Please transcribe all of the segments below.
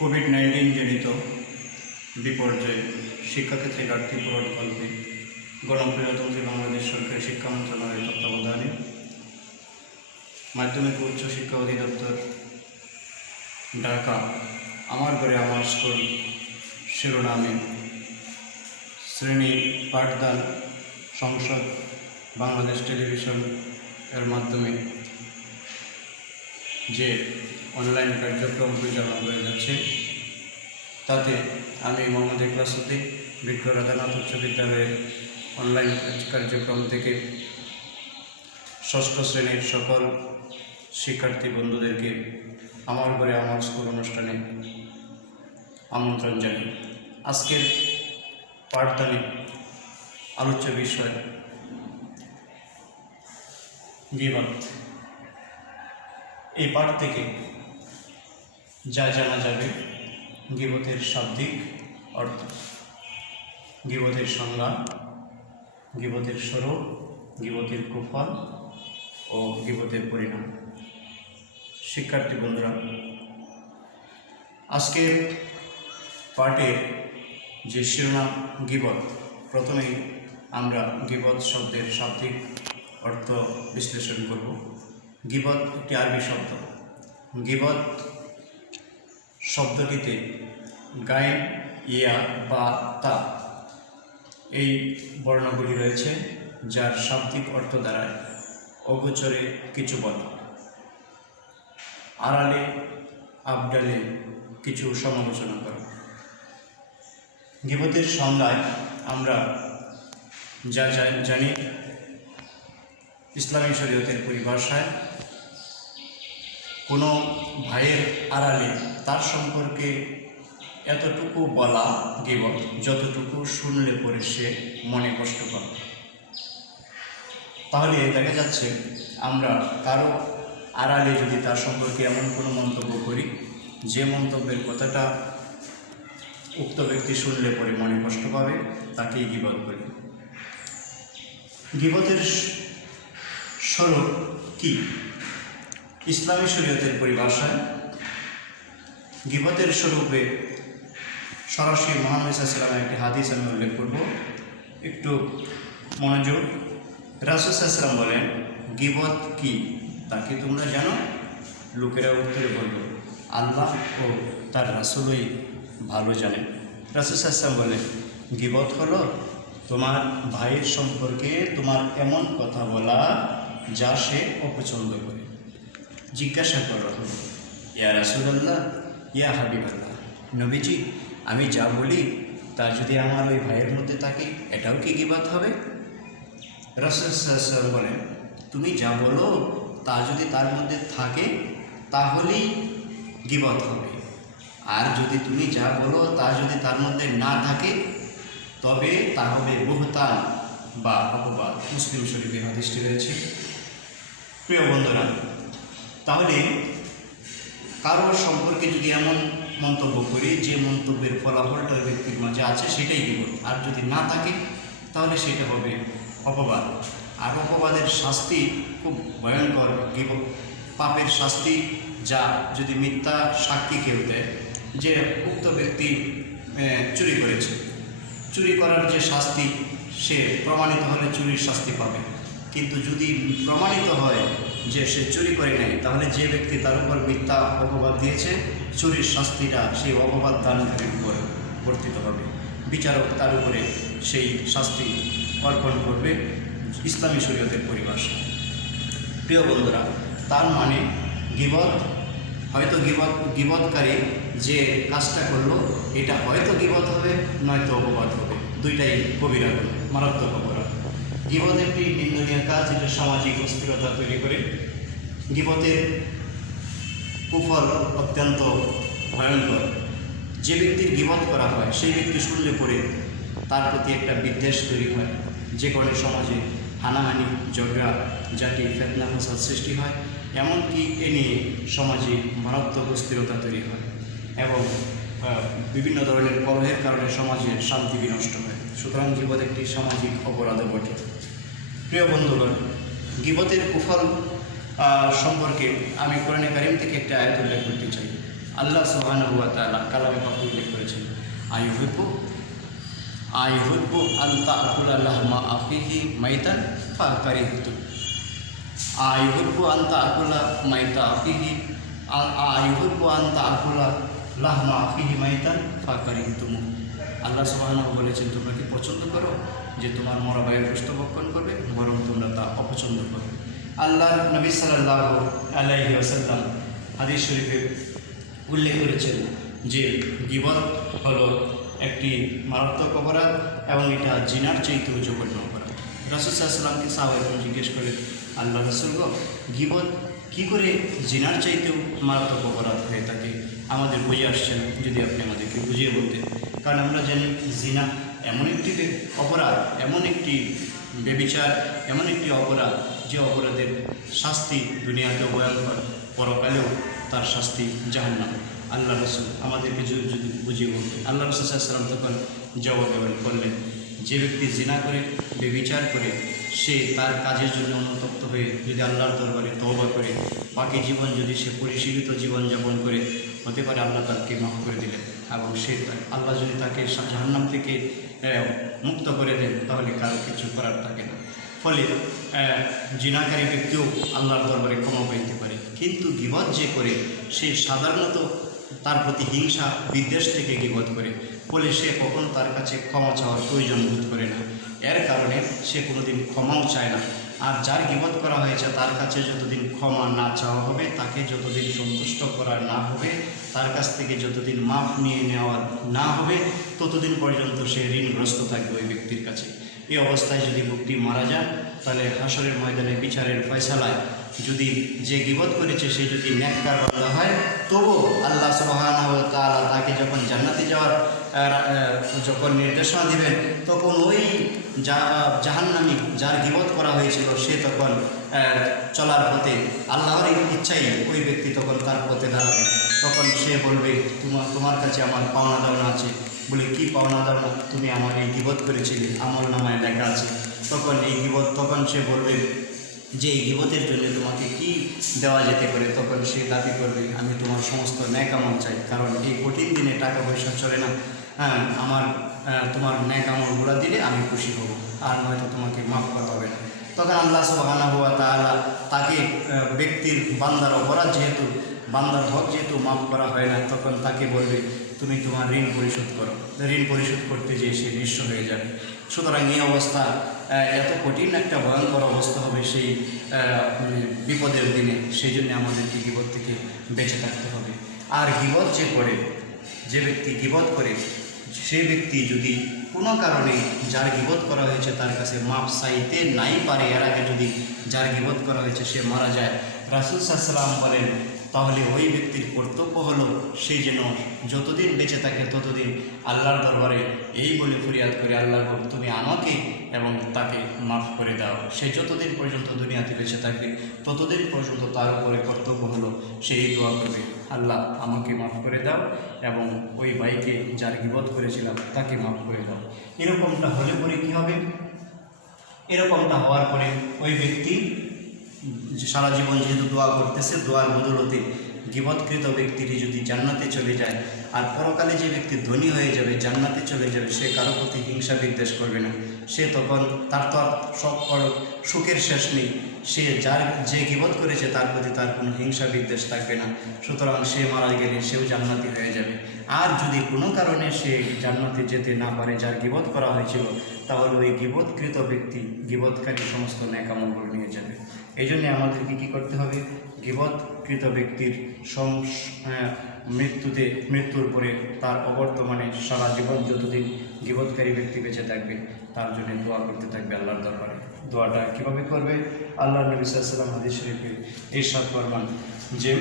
COVID-19 জনিত বিপর্যয়ে শিক্ষাক্ষেত্রে ঘাটতি পূরণকল্পে গণপ্রজাতন্ত্রী বাংলাদেশ সরকারি শিক্ষা মন্ত্রণালয়ের তত্ত্বাবধানে মাধ্যমিক ও উচ্চ শিক্ষা অধিদপ্তর ঢাকা আমার ঘরে আমার স্কুল শিরোনামে শ্রেণী পাঠদান সংসদ বাংলাদেশ টেলিভিশন এর মাধ্যমে যে অনলাইন কার্যক্রম পরিচালনা করে যাচ্ছে তাতে আমি মোহাম্মদ ইখলাস উদ্দিন বিজ্ঞ রাধানাথ উচ্চ বিদ্যালয়ের অনলাইন কার্যক্রম থেকে ষষ্ঠ শ্রেণীর সকল শিক্ষার্থী বন্ধুদেরকে আমার ঘরে আমার স্কুল অনুষ্ঠানে আমন্ত্রণ জানাই। আজকের পাঠদানে আলোচ্য বিষয় গীবত। এই পাঠ থেকে যা জানা যাবে গীবতের শাব্দিক অর্থ, গীবতের সংজ্ঞা, গীবতের স্বরূপ, গীবতের কুফল ও গীবতের পরিণাম। শিক্ষার্থী বন্ধুরা, আজকের পাঠের যে শিরোনাম গীবত, প্রথমেই আমরা গীবত শব্দের শাব্দিক অর্থ বিশ্লেষণ করব। গীবত একটি আরবি শব্দ। গীবত শব্দটিতে গাইন, ইয়া বা তা এই বর্ণগুলি রয়েছে, যার শাব্দিক অর্থ দ্বারায় অগোচরে কিছু বলা, আড়ালে আবডালে কিছু সমালোচনা করা। গীবতের সংজ্ঞায় আমরা যা জানি, ইসলামী শরীয়তের পরিভাষায় কোনো ভাইয়ের আড়ালে তার সম্পর্কে এতটুকু বলা গীবত যতটুকু শুনলে পরে সে মনে কষ্ট পাবে। তাহলে দেখা যাচ্ছে আমরা কারো আড়ালে যদি তার সম্পর্কে এমন কোনো মন্তব্য করি যে মন্তব্যের কথাটা উক্ত ব্যক্তি শুনলে পরে মনে কষ্ট পাবে, তাকেই গীবত বলি। গীবতের স্বরূপ কি? ইসলামী শরীয়তের পরিভাষায় গীবতের স্বরূপে সরাসরি মুহাম্মদ সাল্লাল্লাহু আলাইহি ওয়াসাল্লামের একটি হাদিস আমি উল্লেখ করব, একটু মনোযোগ। রাসূল সাল্লাল্লাহু আলাইহি ওয়াসাল্লাম বলেন, গীবত কি তাকে তোমরা জানো? লোকেরা উত্তরে বলল, আল্লাহ ও তার রাসূলই ভালো জানেন। রাসূল সাল্লাল্লাহু আলাইহি ওয়াসাল্লাম বলেন, গীবত হলো তোমার ভাইয়ের সম্পর্কে তোমার এমন কথা বলা যা সে অপছন্দ করে। জিজ্ঞাসা করা হলো, ইয়া রাসূলুল্লাহ, ইয়া হাবিবাল্লাহ, নবীজি, আমি যা বলি তা যদি আমার ওই ভাইয়ের মধ্যে থাকে এটাও কি গীবত হবে? রাসূল সাল্লাল্লাহু আলাইহি ওয়াসাল্লাম বলেন, তুমি যা বলো তা যদি তার মধ্যে থাকে তাহলেই গীবত হবে, আর যদি তুমি যা বলো তা যদি তার মধ্যে না থাকে তবে তা হবে বুহতান বা অপবাদ। মুসলিম শরীফে হাদিসটি রয়েছে। প্রিয় বন্ধুরা, তাহলে কারোর সম্পর্কে যদি এমন মন্তব্য করি যে মন্তব্যের ফলাফলটা ওই ব্যক্তির মাঝে আছে সেটাই গীবত, আর যদি না থাকে তাহলে সেটা হবে অপবাদ। আর অপবাদের শাস্তি খুব ভয়ঙ্কর। গীবত পাপের শাস্তি, যা যদি মিথ্যা সাক্ষী কেউ দেয় যে উক্ত ব্যক্তি চুরি করেছে, চুরি করার যে শাস্তি সে প্রমাণিত হলে চুরির শাস্তি পাবে, কিন্তু যদি প্রমাণিত হয় যে সে চুরি করে নাই তাহলে যে ব্যক্তি তার উপর মিথ্যা অপবাদ দিয়েছে চুরির শাস্তিটা সেই অপবাদ দানকারীর উপর বর্তিত হবে। বিচারক তার উপরে সেই শাস্তি অর্পণ করবে ইসলামী শরীয়তের পরিভাষা। প্রিয় বন্ধুরা, তার মানে গীবত হয়তো গীবতকারী যে কাজটা করলো এটা হয়তো গীবত হবে, নয়তো অপবাদ হবে, দুইটাই কবিরা হবে, মারাত্মক অপরাধ। গীবত একটি নিন্দনীয় কাজ, এটা সামাজিক অস্থিরতা তৈরি করে। গীবতের কুফল অত্যন্ত ভয়ঙ্কর। যে ব্যক্তির গীবত করা হয় সেই ব্যক্তি শুনলে পরে তার প্রতি একটা বিদ্বেষ তৈরি হয়, যে কারণে সমাজে হানাহানি, ঝগড়া, জাতি, ফেতনা, ফাসাদ সৃষ্টি হয়। এমনকি এ নিয়ে সমাজে মারাত্মক অস্থিরতা তৈরি হয় এবং বিভিন্ন ধরনের কলহের কারণে সমাজের শান্তি বিনষ্ট হয়। সুতরাং গীবত একটি সামাজিক অপরাধও বটে। প্রিয় বন্ধুগণ, গীবতের কুফল সম্পর্কে আমি কোরআনে কারীম থেকে একটা আয়াত উল্লেখ করতে চাই। আল্লাহ সুবহানাহু ওয়া তাআলা কালামে পাক উল্লেখ করেছেন, আইহুব্বু আন তাকুলা লাহমা আখিহি মাইতান ফাকারিহতুম। আইহুব্বু আন তাকুলা মাইতা আখিহি আইহুব্বু আন তাকুলা লাহমা আখিহি মাইতান ফাকারিহতুম। আল্লাহ সুবহানাহু বলেছেন, তোমরা কি পছন্দ করো যে তোমার মরা ভাইয়ের গোশত ভক্ষণ করবে, বরং তোমরা তা অপছন্দ করো। আল্লাহ নবী সাল্লাল্লাহু আলাইহি ওয়াসাল্লাম হাদিস শরীফে উল্লেখ করেছেন যে গীবত হলো একটি মারাত্মক অপরাধ এবং এটা জিনার চাইতেও জঘন্য অপরাধ। রাসূল সাল্লাল্লাহু আলাইহি ওয়াসাল্লামকে সাহাবায়ে জিজ্ঞেস করে, আল্লাহ রাসূল গো, গীবত কী করে জিনার চাইতেও মারাত্মক অপরাধ হয়ে থাকে? আমাদের বুঝে আসছে না, যদি আপনি আমাদেরকে বুঝিয়ে বলতেন। কারণ আমরা জানি জিনা এমন একটি অপরাধ, এমন একটি বেবিচার, এমন একটি অপরাধ যে অপরাধের শাস্তি দুনিয়াতেও ভয়ঙ্কর, পরকালেও তার শাস্তি জাহান্নাম। আল্লাহ রাসূল আমাদেরকে যদি বুঝিয়ে বলতেন। আল্লাহ রাসূল সাল্লাল্লাহু আলাইহি ওয়াসাল্লাম তখন জবাব করলেন, যে ব্যক্তি জিনা করে, বেবিচার করে, সে তার কাজের জন্য অনুতপ্ত হয়ে যদি আল্লাহর দরবারে তওবা করে, বাকি জীবন যদি সে পরিশীলিত জীবনযাপন করে, হতে পারে আল্লাহ তাকে মাফ করে দিলেন। এবং সে আল্লাহ যদি তাকে জাহান্নাম থেকে মুক্ত করে দেন, তাহলে কারো কিছু করার থাকে না। ফলে জিনাকারী ব্যক্তিও আল্লাহর দরবারে ক্ষমা পাইতে পারে। কিন্তু গীবত যে করে, সে সাধারণত তার প্রতি হিংসা বিদ্বেষ থেকে গীবত করে, ফলে সে কখনো তার কাছে ক্ষমা চাওয়ার প্রয়োজন বোধ করে না। এর কারণে সে কোনোদিন ক্ষমাও চায় না। আর যার গীবত করা হয়েছে তার কাছে যতদিন ক্ষমা না চাওয়া হবে, তাকে যতদিন সন্তুষ্ট করা না হবে, তার কাছ থেকে যতদিন মাফ নিয়ে নেওয়া না হবে, ততদিন পর্যন্ত সে ঋণগ্রস্ত থাকবে ওই ব্যক্তির কাছে। এই অবস্থায় যদি ব্যক্তি মারা যায়, তাহলে হাসরের ময়দানে বিচারের ফয়সালায় যদি যে গীবত করেছে সে যদি নেককার বান্দা হয়, তবু আল্লাহ সুবহানাহু ওয়া তাআলা তাকে যখন জান্নাতে যাওয়ার যখন নির্দেশনা দিবেন, তখন ওই জাহান্নামী যার গীবত করা হয়েছিল সে তখন চলার পথে আল্লাহর ইচ্ছাই ওই ব্যক্তি তখন তার পথে দাঁড়াবে। তখন সে বলবে, তোমার কাছে আমার পাওনা দাওনা আছে। বলে, কি পাওনা দাওনা? তুমি আমার এই গীবত করেছিলে, আমল নামায় লেখা আছে। তখন সে বলবে যে এই গীবতের জন্য তোমাকে কি দেওয়া যেতে পারে? তখন সে দাবি করবে, আমি তোমার সমস্ত ন্যাক আমল চাই, কারণ এই কঠিন দিনে টাকা পয়সা চলে না। তোমার ন্যাক আমলগুলো দিলে আমি খুশি হব, আর নয়তো তোমাকে মাফ করা হবে না। তখন আল্লাহ সুবহানাহু ওয়া তাআলা তাকে ব্যক্তির বান্দার অপরাধ যেহেতু, বান্দার হক যেহেতু মাফ করা হয় না, তখন তাকে বলবে, তুমি তোমার ঋণ পরিশোধ করো। ঋণ পরিশোধ করতে যেয়ে সে নিঃস্ব হয়ে যাবে। সুতরাং এই অবস্থা এত কঠিন একটা ভয়ঙ্কর অবস্থা হবে সেই বিপদের দিনে। সেই জন্য আমাদেরকে গীবত থেকে বেঁচে থাকতে হবে। আর গীবত যে ব্যক্তি গীবত করে, সে ব্যক্তি যদি কোনো কারণে যার গীবত করা হয়েছে তার কাছে মাপ চাইতে নাই পারে, এর আগে যদি যার গীবত করা হয়েছে সে মারা যায়, রাসূল সাল্লাল্লাহু আলাইহি ওয়াসাল্লাম বলেন, তাহলে ওই ব্যক্তির কর্তব্য হলো সে যেন যতদিন বেঁচে থাকে ততদিন আল্লাহর দরবারে এই বলে ফরিয়াদ করে, আল্লাহ তুমি আমাকে এবং তাকে মাফ করে দাও। সে যতদিন পর্যন্ত দুনিয়াতে বেঁচে থাকে ততদিন পর্যন্ত তার উপরে কর্তব্য হলো সেই দোয়া করবে, আল্লাহ আমাকে মাফ করে দাও এবং ওই ভাইকে যার গীবত করেছিলাম তাকে মাফ করে দাও। এরকমটা হলে পরে কী হবে? এরকমটা হওয়ার পরে ওই ব্যক্তি সারা জীবন যেহেতু দোয়া করতেছে, দোয়ার বদলতে গীবতকৃত ব্যক্তিটি যদি জান্নাতে চলে যায়, আর পরকালে যে ব্যক্তি ধনী হয়ে যাবে, জান্নাতে চলে যাবে, সে কারো প্রতি হিংসা বিদ্বেষ করবে না। সে তখন তার তো আর সব সুখের শেষ নেই। সে যে গীবত করেছে তার প্রতি তার কোনো হিংসা বিদ্বেষ থাকবে না। সুতরাং সে মারা গেলে সেও জান্নাতি হয়ে যাবে। আর যদি কোনো কারণে সে জান্নাতে যেতে না পারে, যার গীবত করা হয়েছিল, তাহলে ওই গীবতকৃত ব্যক্তি গীবতকারী সমস্ত নেক আমলগুলো নিয়ে যাবে। এই জন্যে আমাদেরকে কী করতে হবে? গীবতকৃত ব্যক্তির মৃত্যুর পরে তার অবর্তমানে সারা জীবন যতদিন গীবতকারী ব্যক্তি বেঁচে থাকবে তার জন্য দোয়া করতে থাকবে আল্লাহর দরবারে। দোয়াটা কীভাবে করবে? আল্লাহ নবী সাল্লাল্লাহু আলাইহি ওয়াসাল্লাম হাদিস শরীফে ইরশাদ ফরমান যে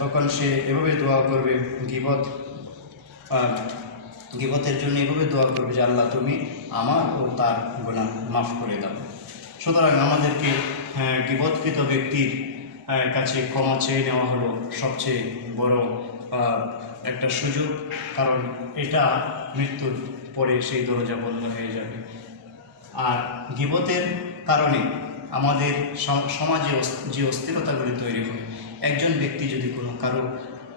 তখন সে এভাবে দোয়া করবে, গীবতের জন্য এভাবে দোয়া করবে যে, আল্লাহ তুমি আমার ও তার গুনাহ মাফ করে দাও। সুতরাং আমাদেরকে গীবতকৃত ব্যক্তির কাছে ক্ষমা চেয়ে নেওয়া হলো সবচেয়ে বড় একটা সুযোগ, কারণ এটা মৃত্যুর পরে সেই দরজা বন্ধ হয়ে যাবে। আর গীবতের কারণে আমাদের সমাজে যে অস্থিরতাগুলি তৈরি হয়, একজন ব্যক্তি যদি কোনো কারো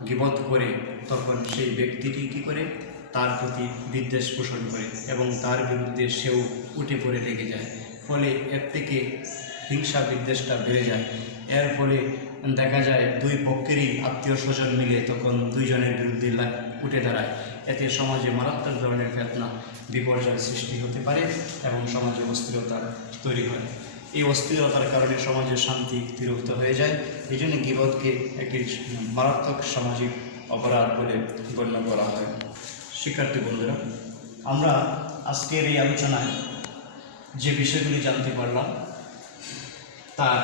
গীবত করে তখন সেই ব্যক্তিটি কী করে তার প্রতি বিদ্বেষ পোষণ করে এবং তার বিরুদ্ধে সেও উঠে পড়ে লেগে যায়। ফলে এর থেকে হিংসা বিদ্বেষটা বেড়ে যায়। এর ফলে দেখা যায় দুই পক্ষেরই আত্মীয় স্বজন মিলে তখন দুইজনের বিরুদ্ধে উঠে দাঁড়ায়। এতে সমাজে মারাত্মক ধরনের ফেতনা বিপর্যয় সৃষ্টি হতে পারে এবং সমাজে অস্থিরতা তৈরি হয়। এই অস্থিরতার কারণে সমাজের শান্তি তিরোহিত হয়ে যায়। এই জন্য গীবতকে একটি মারাত্মক সামাজিক অপরাধ বলে গণ্য করা হয়। শিক্ষার্থী বন্ধুরা, আমরা আজকের এই আলোচনায় যে বিষয়গুলি জানতে পারলাম তার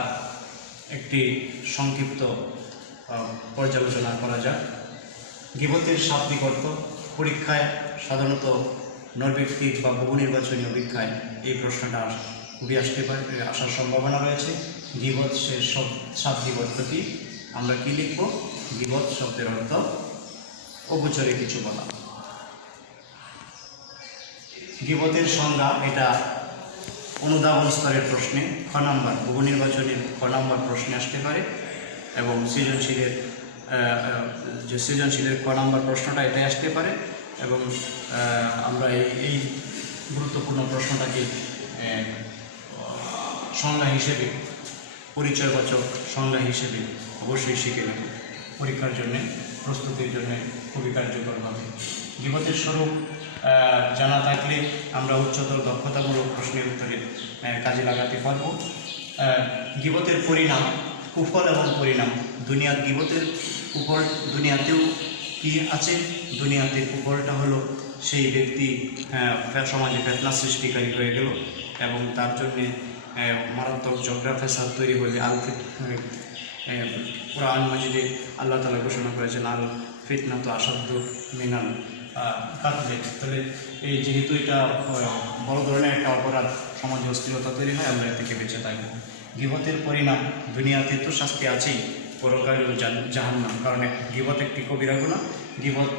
একটি সংক্ষিপ্ত পর্যালোচনা করা যাক। গীবতের শাব্দিক অর্থ পরীক্ষায় সাধারণত নৈর্ব্যক্তিক বা বহু নির্বাচনী পরীক্ষায় এই প্রশ্নটা খুবই আসার সম্ভাবনা রয়েছে। গীবত শাব্দিক অর্থ কি? আমরা কি লিখব? গীবত শব্দের অর্থ অগোচরে কিছু বলা। গীবতের সংজ্ঞা এটা অনুধাবন স্তরের প্রশ্নে খ নাম্বার বহু নির্বাচনের খ নাম্বার প্রশ্নে আসতে পারে এবং সৃজনশীলের ক নাম্বার প্রশ্নটা এটাই আসতে পারে এবং আমরা এই গুরুত্বপূর্ণ প্রশ্নটাকে সংজ্ঞা হিসেবে পরিচয়বাচক সংজ্ঞা হিসেবে অবশ্যই শিখে নেব। পরীক্ষার জন্যে প্রস্তুতির জন্য খুবই কার্যকর হবে। গীবতের স্বরূপ জানা থাকলে আমরা উচ্চতর দক্ষতামূলক প্রশ্নের উত্তরে কাজে লাগাতে পারব। গীবতের পরিণাম, কুফল এবং পরিণাম। গীবতের কুফল দুনিয়াতেও কি আছে? দুনিয়াতে কুফলটা হলো সেই ব্যক্তি সমাজে ফেতনা সৃষ্টিকারী হয়ে গেল এবং তার জন্যে মারাত্মক ঝগড়া ফেসাদ তৈরি হলে কোরআন মাজিদে আল্লাহ তাআলা ঘোষণা করেছেন আল ফিতনা তো আসাধ্য মিনাল কাতলে। তাহলে এই যেহেতু এটা বড় ধরনের একটা অপরাধ, সমাজে অস্থিরতা তৈরি হয়, আমরা এ থেকে বেঁচে থাকবো। গীবতের পরিণাম দুনিয়াতে তো শাস্তি আছেই, পরকালেও জাহান্নাম। কারণ গীবত একটি কবিরা গুনাহ। গীবত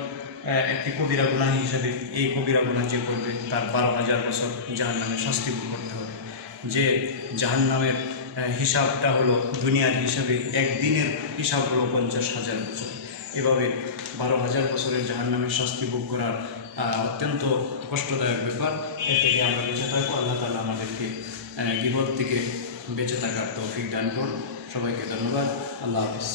একটি কবিরা গুনাহ হিসেবে এই কবিরা গুনাহ যে করবে তার 12,000 বছর জাহান্নামের শাস্তি ভোগ করতে হবে। যে জাহান্নামের হিসাবটা হলো দুনিয়ার হিসাবে একদিনের হিসাব হলো 50,000 বছর। এভাবে 12,000 বছরের জাহান্নামের শাস্তি ভোগ করার অত্যন্ত কষ্টদায়ক ব্যাপার। এর থেকে আমরা বেঁচে থাকবো। আল্লাহ তাআলা আমাদেরকে গীবত থেকে বেঁচে থাকার তৌফিক দান করুন। সবাইকে ধন্যবাদ। আল্লাহ হাফেজ।